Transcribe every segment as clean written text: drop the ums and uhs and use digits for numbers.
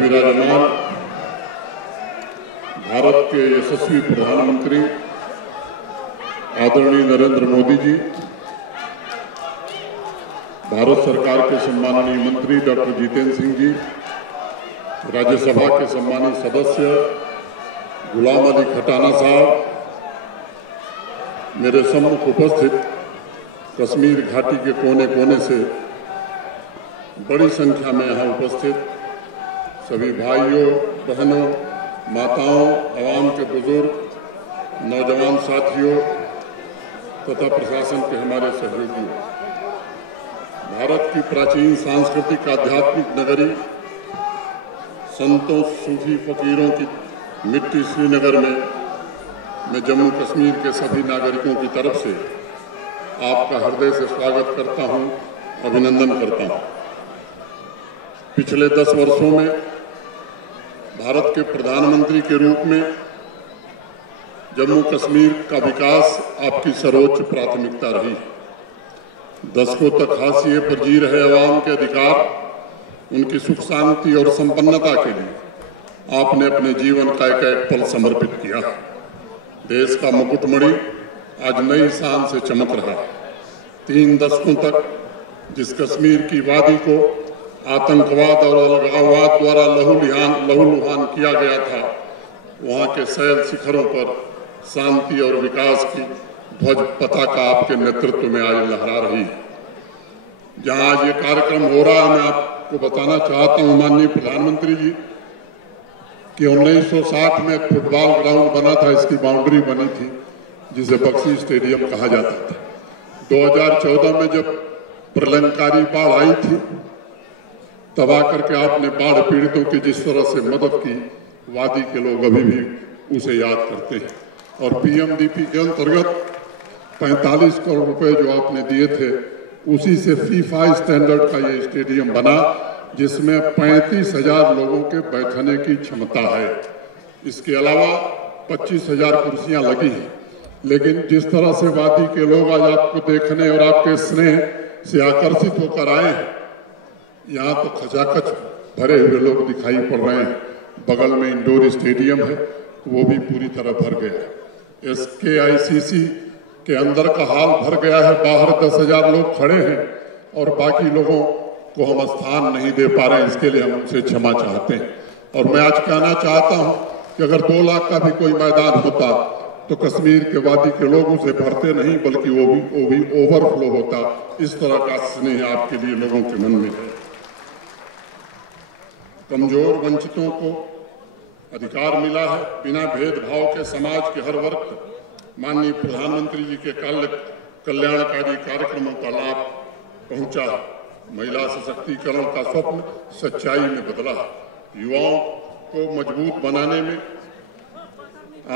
विराजमान भारत के यशस्वी प्रधानमंत्री आदरणीय नरेंद्र मोदी जी, भारत सरकार के सम्माननीय मंत्री डॉक्टर जितेंद्र सिंह जी, राज्यसभा के सम्मानित सदस्य गुलाम अली खटाना साहब, मेरे सम्मुख उपस्थित कश्मीर घाटी के कोने कोने से बड़ी संख्या में यहाँ उपस्थित सभी भाइयों, बहनों, माताओं, आवाम के बुजुर्ग, नौजवान साथियों तथा प्रशासन के हमारे सहयोगियों, भारत की प्राचीन सांस्कृतिक आध्यात्मिक नगरी, संतों, सूफी फकीरों की मिट्टी श्रीनगर में मैं जम्मू कश्मीर के सभी नागरिकों की तरफ से आपका हृदय से स्वागत करता हूं, अभिनंदन करता हूं। पिछले 10 वर्षों में भारत के प्रधानमंत्री के रूप में जम्मू कश्मीर का विकास आपकी सर्वोच्च प्राथमिकता रही। दशकों तक हाशिए पर जी रहे अवाम के अधिकार, उनकी सुख शांति और संपन्नता के लिए आपने अपने जीवन का एक एक पल समर्पित किया। देश का मुकुटमणि आज नई शान से चमक रहा है। 3 दशकों तक जिस कश्मीर की वादी को आतंकवाद और अलगाववाद द्वारा लहूलुहान किया गया था, वहां के शैल शिखरों पर शांति और विकास की ध्वज पताका आपके नेतृत्व में आज लहरा रही है। जहां आज ये कार्यक्रम हो रहा है, मैं आपको बताना चाहता हूं माननीय प्रधानमंत्री जी कि 1960 में फुटबॉल ग्राउंड बना था, इसकी बाउंड्री बनी थी जिसे बक्सी स्टेडियम कहा जाता था। 2014 में जब प्रलंकारी बाढ़ आई थी, तब आकर के आपने बाढ़ पीड़ितों की जिस तरह से मदद की, वादी के लोग अभी भी उसे याद करते हैं। और पीएमडीपी के अंतर्गत 45 करोड़ रुपए जो आपने दिए थे, उसी से फीफा स्टैंडर्ड का ये स्टेडियम बना, जिसमें 35,000 लोगों के बैठने की क्षमता है। इसके अलावा 25,000 कुर्सियां लगी हैं। लेकिन जिस तरह से वादी के लोग आज आपको देखने और आपके स्नेह से आकर्षित होकर आए हैं, यहाँ तो खचाखच भरे हुए लोग दिखाई पड़ रहे हैं। बगल में इंडोर स्टेडियम है, वो भी पूरी तरह भर गया है। SKICC के अंदर का हाल भर गया है, बाहर 10,000 लोग खड़े हैं और बाकी लोगों को हम स्थान नहीं दे पा रहे हैं। इसके लिए हम उनसे क्षमा चाहते हैं। और मैं आज कहना चाहता हूं कि अगर 2 लाख का भी कोई मैदान होता तो कश्मीर के वादी के लोग उसे भरते नहीं, बल्कि वो भी ओवरफ्लो होता। इस तरह का स्नेह आपके लिए लोगों के मन में है। कमजोर वंचितों को अधिकार मिला है, बिना भेदभाव के समाज के हर वर्ग तक माननीय प्रधानमंत्री जी के कल्याणकारी कार्यक्रमों का लाभ पहुंचा है। महिला सशक्तिकरण का स्वप्न सच्चाई में बदला है। युवाओं को मजबूत बनाने में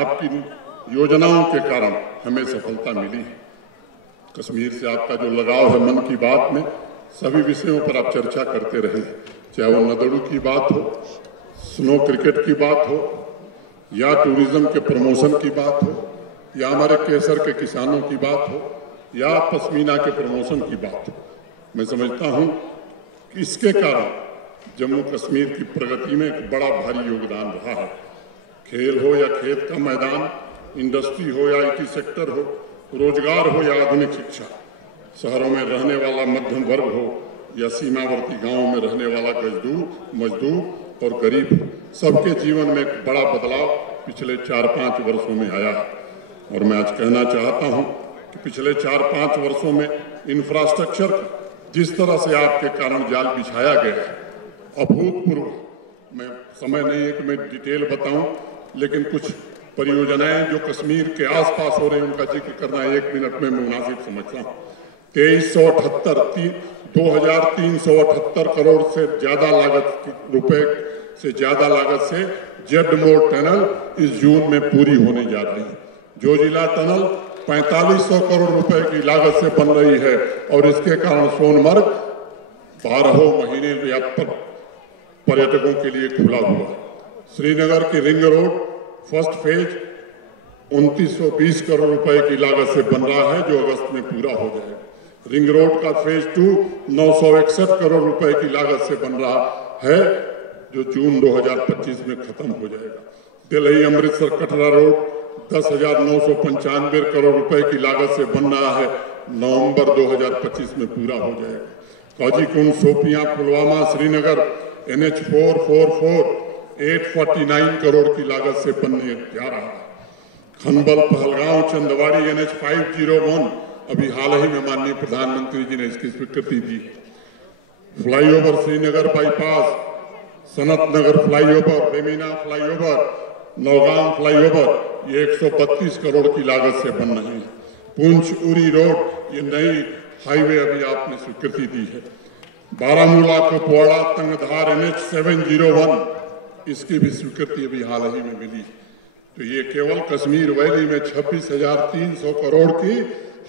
आपकी योजनाओं के कारण हमें सफलता मिली है। कश्मीर से आपका जो लगाव है, मन की बात में सभी विषयों पर आप चर्चा करते रहे, चाहे वो नदड़ू की बात हो, स्नो क्रिकेट की बात हो, या टूरिज्म के प्रमोशन की बात हो, या हमारे केसर के किसानों की बात हो, या पश्मीना के प्रमोशन की बात हो। मैं समझता हूं कि इसके कारण जम्मू कश्मीर की प्रगति में एक बड़ा भारी योगदान रहा है। खेल हो या खेत का मैदान, इंडस्ट्री हो या IT सेक्टर हो, रोजगार हो या आधुनिक शिक्षा, शहरों में रहने वाला मध्यम वर्ग हो या सीमावर्ती गांवों में रहने वाला मजदूर और गरीब, सबके जीवन में एक बड़ा बदलाव पिछले 4-5 वर्षों में आया है। और मैं आज कहना चाहता हूं कि पिछले 4-5 वर्षों में इंफ्रास्ट्रक्चर जिस तरह से आपके कारण जाल बिछाया गया है, अभूतपूर्व। मैं समय नहीं है कि मैं डिटेल बताऊं, लेकिन कुछ परियोजनाएं जो कश्मीर के आसपास हो रही हैं, उनका जिक्र करना 1 मिनट में मुनासिब समझता हूं। 2,378 करोड़ से ज्यादा लागत से जेडमोर टनल इस जून में पूरी होने जा रही है। जोजिला टनल 4500 करोड़ रुपए की लागत से बन रही है और इसके कारण सोनमर्ग 12 महीने व्यापक पर्यटकों के लिए खुला हुआ। श्रीनगर की ring road first phase 2920 crore रुपए की लागत से बन रहा है, जो अगस्त में पूरा हो जाएगा। रिंग रोड का फेज 2 961 करोड़ रुपए की लागत से बन रहा है, जो जून 2025 में खत्म हो जाएगा। दिल्ली अमृतसर कटरा रोड 10,995 करोड़ रुपए की लागत से बन रहा है, नवंबर 2025 में पूरा हो जाएगा। काजीकुंड सोपियां पुलवामा श्रीनगर NH 444 849 करोड़ की लागत से बनने जा रहा है। खनबल पहलगांव चंदवाड़ी NH 501 अभी हाल ही में माननीय प्रधानमंत्री जी ने इसकी स्वीकृति दी। Flyover Srinagar bypass, Sanat Nagar flyover, Bemina flyover, Naugam flyover, ये 132 करोड़ की लागत से बन रहे हैं। पुंछ उरी रोड, ये नई हाईवे अभी आपने स्वीकृति दी है। बारामूला कुपवाड़ा तंगधार NH 701, इसकी भी स्वीकृति अभी हाल ही में मिली। तो ये केवल कश्मीर वैली में 26,300 करोड़ की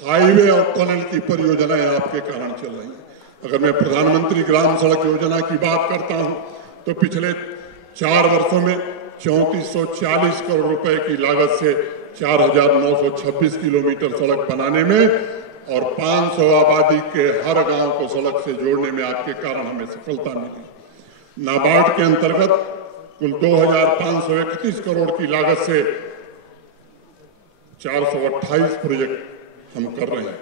हाईवे और टनल की परियोजनाएं आपके कारण चल रही हैं। अगर मैं प्रधानमंत्री ग्राम सड़क योजना की बात करता हूं तो पिछले 4 वर्षों में 3440 करोड़ रुपए की लागत से 4,926 किलोमीटर सड़क बनाने में और 500 आबादी के हर गांव को सड़क से जोड़ने में आपके कारण हमें सफलता मिली। नाबार्ड के अंतर्गत कुल 2,531 करोड़ की लागत से 428 प्रोजेक्ट हम कर रहे हैं।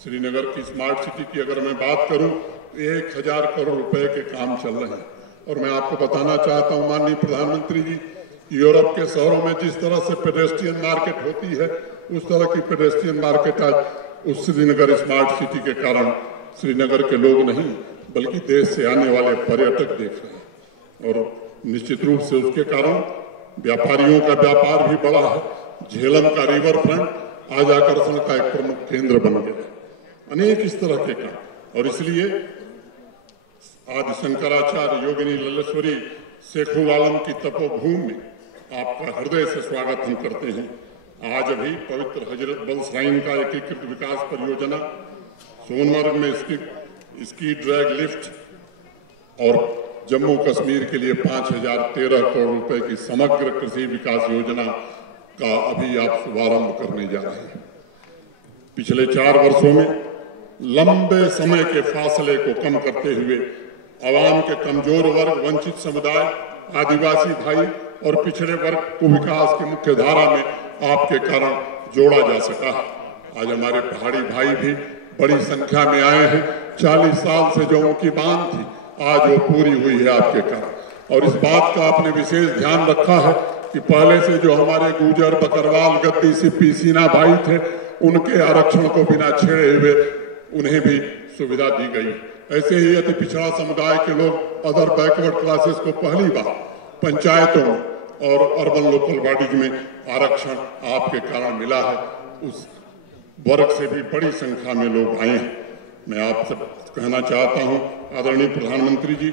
श्रीनगर की स्मार्ट सिटी की अगर मैं बात करूं तो 1,000 करोड़ रुपए के काम चल रहे हैं। और मैं आपको बताना चाहता हूं माननीय प्रधानमंत्री जी, यूरोप के शहरों में जिस तरह से पेडेस्ट्रियन मार्केट होती है, उस तरह की पेडेस्ट्रियन मार्केट आज उस श्रीनगर स्मार्ट सिटी के कारण श्रीनगर के लोग नहीं बल्कि देश से आने वाले पर्यटक देख रहे हैं। और निश्चित रूप से उसके कारण व्यापारियों का व्यापार भी बढ़ा है। झेलम का रिवर फ्रंट आज आकर्षण का एक प्रमुख केंद्र बन गया है। अनेक इस तरह के काम, और इसलिए आदि शंकराचार्य योगिनी लल्लेश्वरी शेखु आलम की तपोभूमि में आपका हृदय से स्वागत हम करते हैं। आज अभी पवित्र हजरत बल श्राइन का एकीकृत विकास परियोजना, सोनमर्ग में स्की ड्रैग लिफ्ट और जम्मू कश्मीर के लिए 5,013 करोड़ रुपए की समग्र कृषि विकास योजना का अभी आप शुभारंभ करने जा रहे हैं। पिछले 4 वर्षों में लंबे समय के फासले को कम करते हुए आवाम के कमजोर वर्ग, वंचित समुदाय, आदिवासी भाई और पिछड़े वर्ग को विकास की मुख्य धारा में आपके कारण जोड़ा जा सका। आज हमारे पहाड़ी भाई भी बड़ी संख्या में आए हैं। 40 साल से जो उनकी मांग थी आज वो पूरी हुई है आपके कारण। और इस बात का आपने विशेष ध्यान रखा है कि पहले से जो हमारे गुर्जर, बकरवाल, गद्दी, सिप्पी, सीना भाई थे, उनके आरक्षण को बिना छेड़े हुए उन्हें भी सुविधा दी गई। ऐसे ही अति पिछड़ा समुदाय के लोग, अदर बैकवर्ड क्लासेस को पहली बार पंचायतों में और अर्बन लोकल बॉडीज में आरक्षण आपके कारण मिला है। उस वर्ग से भी बड़ी संख्या में लोग आए हैं। मैं आपसे कहना चाहता हूं आदरणीय प्रधानमंत्री जी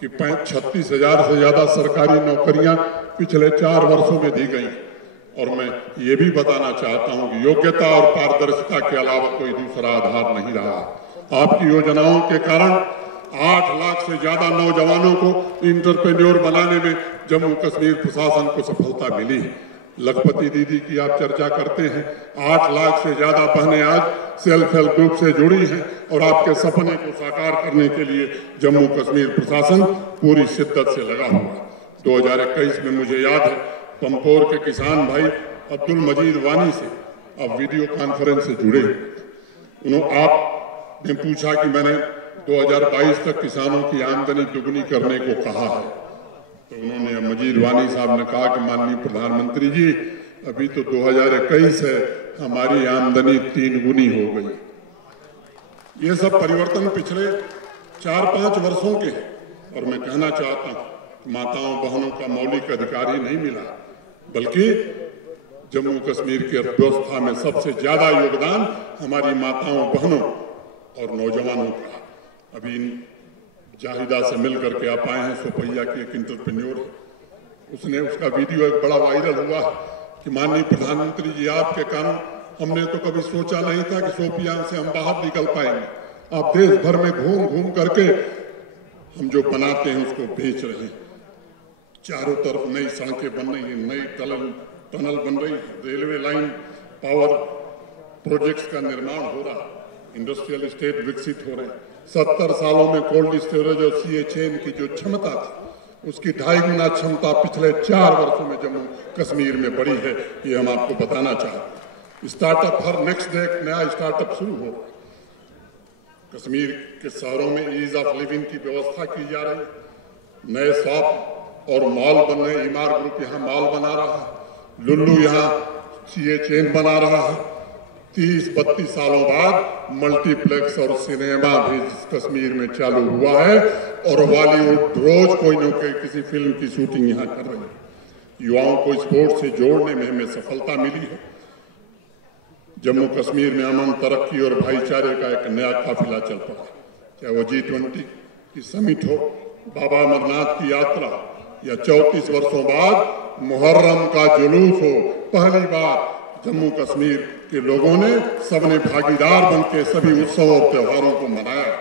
कि 36,000 से ज्यादा सरकारी नौकरियां पिछले 4 वर्षों में दी गई। और मैं ये भी बताना चाहता हूं कि योग्यता और पारदर्शिता के अलावा कोई दूसरा आधार नहीं रहा। आपकी योजनाओं के कारण 8 लाख से ज्यादा नौजवानों को इंटरप्रेन्योर बनाने में जम्मू कश्मीर प्रशासन को सफलता मिली है। लखपति दीदी की आप चर्चा करते हैं, 8 लाख से ज्यादा बहनें आज सेल्फ हेल्प ग्रुप से जुड़ी हैं और आपके सपने को साकार करने के लिए जम्मू कश्मीर प्रशासन पूरी शिद्दत से लगा हुआ। 2021 में मुझे याद है पंपोर के किसान भाई अब्दुल मजीद वानी से आप वीडियो कॉन्फ्रेंस से जुड़े। आपने पूछा कि मैंने 2022 तक किसानों की आमदनी दुगनी करने को कहा है, तो उन्होंने मजीद वानी साहब ने कहा कि माननीय प्रधानमंत्री जी अभी तो 2021 है, हमारी आमदनी 3 गुनी हो गई। ये सब परिवर्तन पिछले 4-5 वर्षों के हैं। और मैं कहना चाहता हूं माताओं बहनों का मौलिक अधिकार ही नहीं मिला बल्कि जम्मू कश्मीर की अर्थव्यवस्था में सबसे ज्यादा योगदान हमारी माताओं बहनों और नौजवानों का। अभी जाहिदा से मिल करके आप आए हैं, सोपैया की एक इंटरप्रेन्योर है, उसका वीडियो एक बड़ा वायरल हुआ कि माननीय प्रधानमंत्री जी आपके कारण हमने तो कभी सोचा नहीं था कि सोपिया से हम बाहर निकल पाएंगे। आप देश भर में घूम घूम करके हम जो बनाते हैं उसको बेच रहे हैं। चारों तरफ नई सड़कें बन रही हैं, नई टनल बन रही है, रेलवे लाइन, पावर प्रोजेक्ट्स का निर्माण हो रहा है, इंडस्ट्रियल स्टेट विकसित हो रहे हैं। 70 सालों में कोल्ड स्टोरेज और सीए चेन की जो क्षमता थी उसकी 2.5 गुना क्षमता पिछले 4 वर्षों में जम्मू कश्मीर में बढ़ी है, ये हम आपको बताना चाहते हैं। स्टार्टअप हर नेक्स्ट डे एक नया स्टार्टअप शुरू हो। कश्मीर के शहरों में ईज ऑफ लिविंग की व्यवस्था की जा रही है, नए शॉप और मॉल बन रहे। ईमार ग्रुप यहाँ मॉल बना रहा है, लुल्लू यहाँ सीए चेन बना रहा है। 30-32 सालों बाद मल्टीप्लेक्स और सिनेमा भी कश्मीर में चालू हुआ है और बॉलीवुड रोज कोई न कोई किसी फिल्म की शूटिंग यहाँ कर रही है। युवाओं को स्पोर्ट्स से जोड़ने में हमें सफलता मिली है। जम्मू कश्मीर में अमन, तरक्की और भाईचारे का एक नया काफिला चल पड़ा, चाहे वो G20 की समिट हो, बाबा अमरनाथ की यात्रा या 34 वर्षों बाद मुहर्रम का जुलूस हो। पहली बार जम्मू कश्मीर के लोगों ने सबने भागीदार बनकर सभी उत्सव और त्योहारों को मनाया।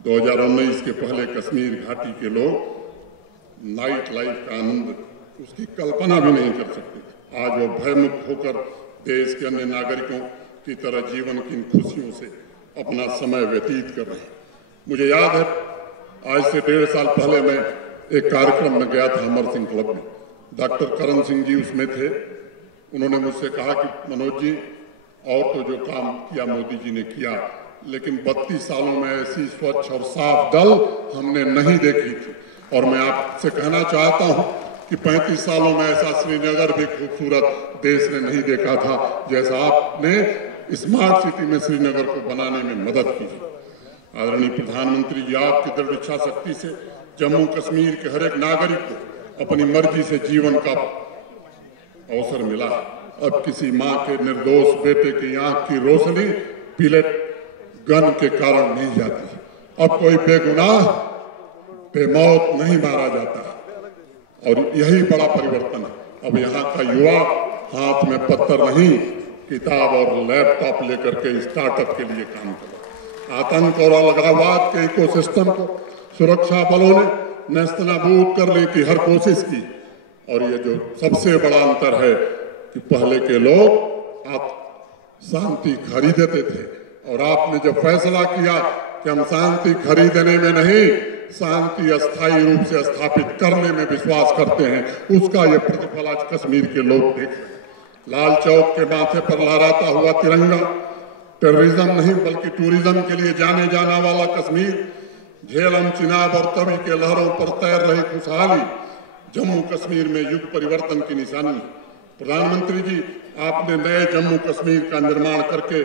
2019 के पहले कश्मीर घाटी के लोग नाइट लाइफ का आनंद उसकी कल्पना भी नहीं कर सकते। आज वो भयमुक्त होकर देश के अन्य नागरिकों की तरह जीवन की इन खुशियों से अपना समय व्यतीत कर रहे हैं। मुझे याद है आज से 1.5 साल पहले मैं एक कार्यक्रम में गया था अमर सिंह क्लब में। डॉक्टर करण सिंह जी उसमें थे। उन्होंने मुझसे कहा कि मनोज जी, और तो जो काम किया मोदी जी ने किया, लेकिन 32 सालों में ऐसी स्वच्छ और साफ दल हमने नहीं देखी थी। और मैं आपसे कहना चाहता हूं कि 35 सालों में ऐसा श्रीनगर भी खूबसूरत देश ने नहीं देखा था जैसा आपने स्मार्ट सिटी में श्रीनगर को बनाने में मदद की है। आदरणीय प्रधानमंत्री जी, आपकी दृढ़ इच्छा शक्ति से जम्मू कश्मीर के हर एक नागरिक को अपनी मर्जी से जीवन का अवसर मिला। अब किसी मां के निर्दोष बेटे की आंख की रोशनी पिलेट गन के कारण नहीं जाती। अब कोई बेगुनाह बेमौत नहीं मारा जाता और यही बड़ा परिवर्तन है। अब यहाँ का युवा हाथ में पत्थर नहीं, किताब और लैपटॉप लेकर के स्टार्टअप के लिए काम कर। आतंक और अलगाववाद के इकोसिस्टम को सुरक्षा बलों ने नेस्तनाबूद करने की हर कोशिश की। और ये जो सबसे बड़ा अंतर है कि पहले के लोग आप शांति खरीदते थे और आपने जब फैसला किया कि हम शांति खरीदने में नहीं, शांति अस्थायी रूप से स्थापित करने में विश्वास करते हैं, उसका ये प्रतिफल आज कश्मीर के लोग देख रहे हैं। लाल चौक के माथे पर लहराता हुआ तिरंगा, टेररिज्म नहीं बल्कि टूरिज्म के लिए जाने जाना वाला कश्मीर, झेलम, चिनाब और तवी के लहरों पर तैर रही खुशहाली जम्मू कश्मीर में युग परिवर्तन की निशानी है। प्रधानमंत्री जी, आपने नए जम्मू कश्मीर का निर्माण करके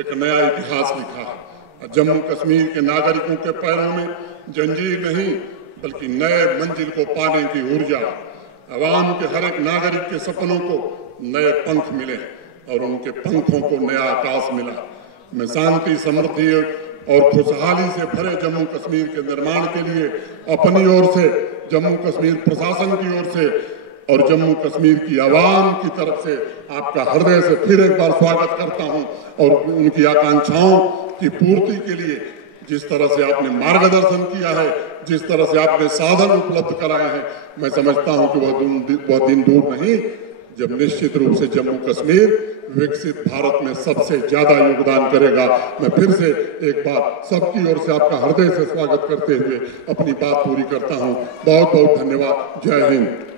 एक नया इतिहास लिखा है। जम्मू कश्मीर के नागरिकों के पैरों में जंजीर नहीं बल्कि नए मंजिल को पाने की ऊर्जा, आवाम के हर एक नागरिक के सपनों को नए पंख मिले और उनके पंखों को नया आकाश मिला। मैं शांति, समृद्धि और खुशहाली से भरे जम्मू कश्मीर के निर्माण के लिए अपनी ओर से, जम्मू कश्मीर प्रशासन की ओर से और जम्मू कश्मीर की आवाम की तरफ से आपका हृदय से फिर एक बार स्वागत करता हूं। और उनकी आकांक्षाओं की पूर्ति के लिए जिस तरह से आपने मार्गदर्शन किया है, जिस तरह से आपने साधन उपलब्ध कराए हैं, मैं समझता हूं कि वह दिन दूर नहीं जब निश्चित रूप से जम्मू कश्मीर विकसित भारत में सबसे ज्यादा योगदान करेगा। मैं फिर से एक बार सबकी ओर से आपका हृदय से स्वागत करते हुए अपनी बात पूरी करता हूं। बहुत बहुत धन्यवाद। जय हिंद।